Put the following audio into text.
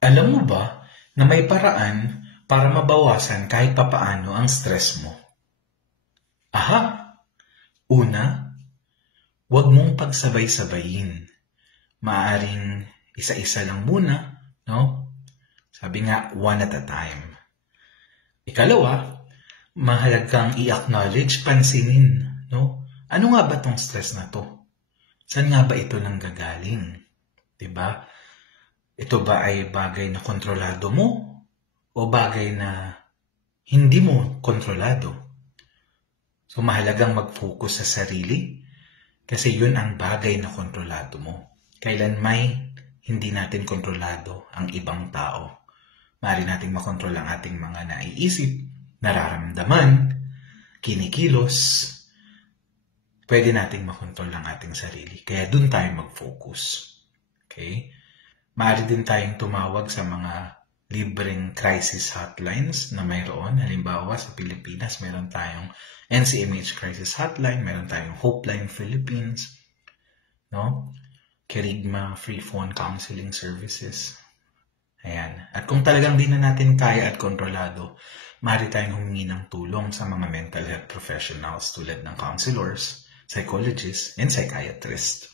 Alam mo ba na may paraan para mabawasan kahit papaano ang stress mo? Aha! Una, huwag mong pagsabay-sabayin. Maaring isa-isa lang muna, no? Sabi nga, one at a time. Ikalawa, mahalagang i-acknowledge, pansinin, no? Ano nga ba tong stress na to? Saan nga ba ito nanggagaling? Diba? Ito ba ay bagay na kontrolado mo o bagay na hindi mo kontrolado? So mahalagang mag-focus sa sarili kasi yun ang bagay na kontrolado mo. Kailan may hindi natin kontrolado ang ibang tao. Maaari nating makontrol ang ating mga naiisip, nararamdaman, kinikilos. Pwede nating makontrol ang ating sarili. Kaya dun tayo mag-focus. Okay? Maaari din tayong tumawag sa mga libreng crisis hotlines na mayroon. Halimbawa, sa Pilipinas, meron tayong NCMH Crisis Hotline, meron tayong Hopeline Philippines, no? Kerigma Free Phone Counseling Services. Ayan. At kung talagang di na natin kaya at kontrolado, maaari tayong humingi ng tulong sa mga mental health professionals tulad ng counselors, psychologists, and psychiatrists.